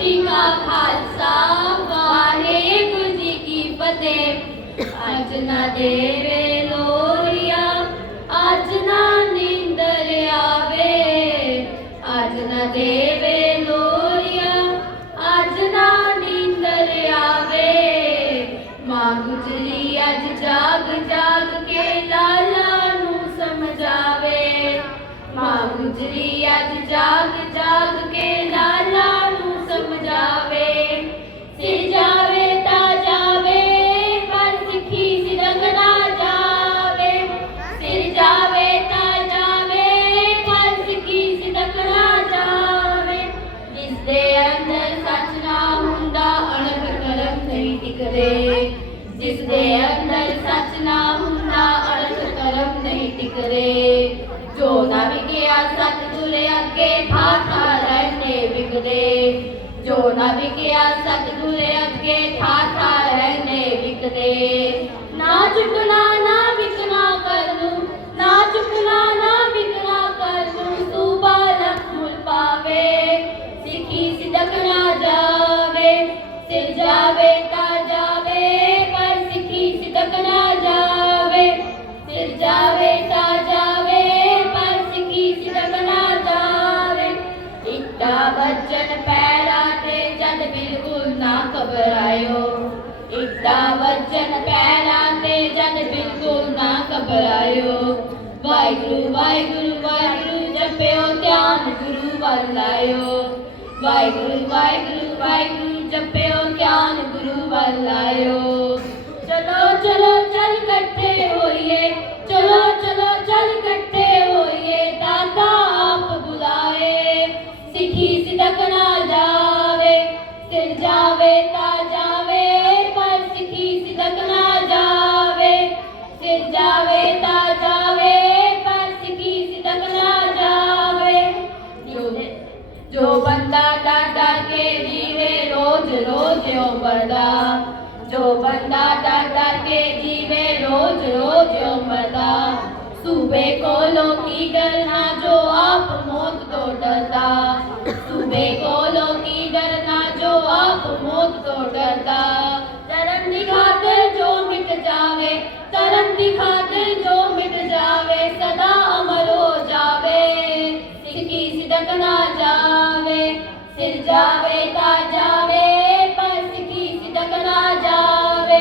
ਜੀ ਕਾ ਖਾਲਸਾ, ਵਾਹਿਗੁਰੂ ਜੀ ਕੀ ਫਤਿਹ। ਅੱਜ ਨਾ ਦੇਵੇ ਲੋਰੀਆ, ਅੱਜ ਨਾ ਨਿੰਦਰ ਆਵੇ। ਅੱਜ ਨਾ ਦੇਵੇ ਲੋਰੀਆ, ਅੱਜ ਨਾ ਨਿੰਦਰ ਆਵੇ। ਮਾਂ ਗੁਜਰੀ ਅੱਜ ਜਾਗ ਜਾਗ ਕੇ ਲਾਲਾ ਨੂੰ ਸਮਝਾਵੇ। ਮਾਂ ਗੁਜਰੀ ਅੱਜ ਜਾਗ ਜਾਗ ਵਿਕਦੇ ਜੋ ਨਾ ਵਿਕਿਆ ਸਤ ਚੁਲ ਅੱਗੇ ਥਾਥਾ ਰਹਿਨੇ ਵਿਕਦੇ ਜੋ ਨਾ ਵਿਕਿਆ ਸਤ ਚੁਲ ਅੱਗੇ ਥਾਥਾ ਰਹਿਨੇ ਵਿਕਦੇ ਨਾ ਚੁਕਣਾ, ਨਾ ਵਿਕਣਾ ਕਰਨੂ ਨਾ ਚੁਕਣਾ माया बच्चन पैरा ते जद बिल्कुल ना घबरायो। इड्डा बच्चन पैरा ते जद बिल्कुल ना घबरायो। वाहिगुरु वाहिगुरु वाहिगुरु जपियो ध्यान गुरु वल आयो वाहिगुरु वाहिगुरु वाहिगुरु जपियो ध्यान गुरु वल लायो। जो बंदा टाटा के जीवे रोज रोज यो मरदा जो बंदा टाटा के जीवे रोज रोज यो मरदा सूबे कोलों की डरना जो आप मो ਸਿਰ ਜਾਵੇ ਤਾਂ ਜਾਵੇ ਪਰ ਸਿੱਖੀ ਸਿਦਕ ਨਾ ਜਾਵੇ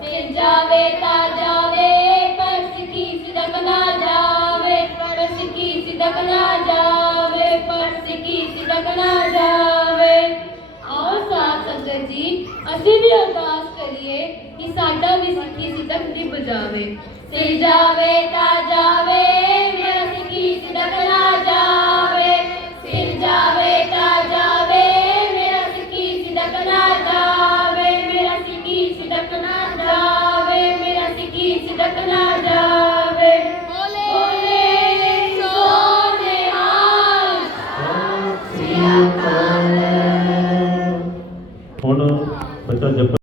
ਸਿਰ ਜਾਵੇ ਤਾਂ ਜਾਵੇ ਪਰ ਸਿੱਖੀ ਸਿਦਕ ਨਾ ਜਾਵੇ ਪਰ ਸਿੱਖੀ ਸਿਦਕ ਨਾ ਜਾਵੇ ਪਰ ਸਿੱਖੀ ਸਿਦਕ ਨਾ ਜਾਵੇ ਆਓ ਸਾਧ ਸੰਗਤ ਜੀ ਅਸੀਂ ਵੀ ਅਰਦਾਸ ਕਰੀਏ ਕਿ ਸਾਡਾ ਵੀ ਸਿੱਖੀ ਸਿਦਕ ਨਿਭ ਜਾਵੇ ਸਿਰ ਜਾਵੇ ਤਾਂ ДТП.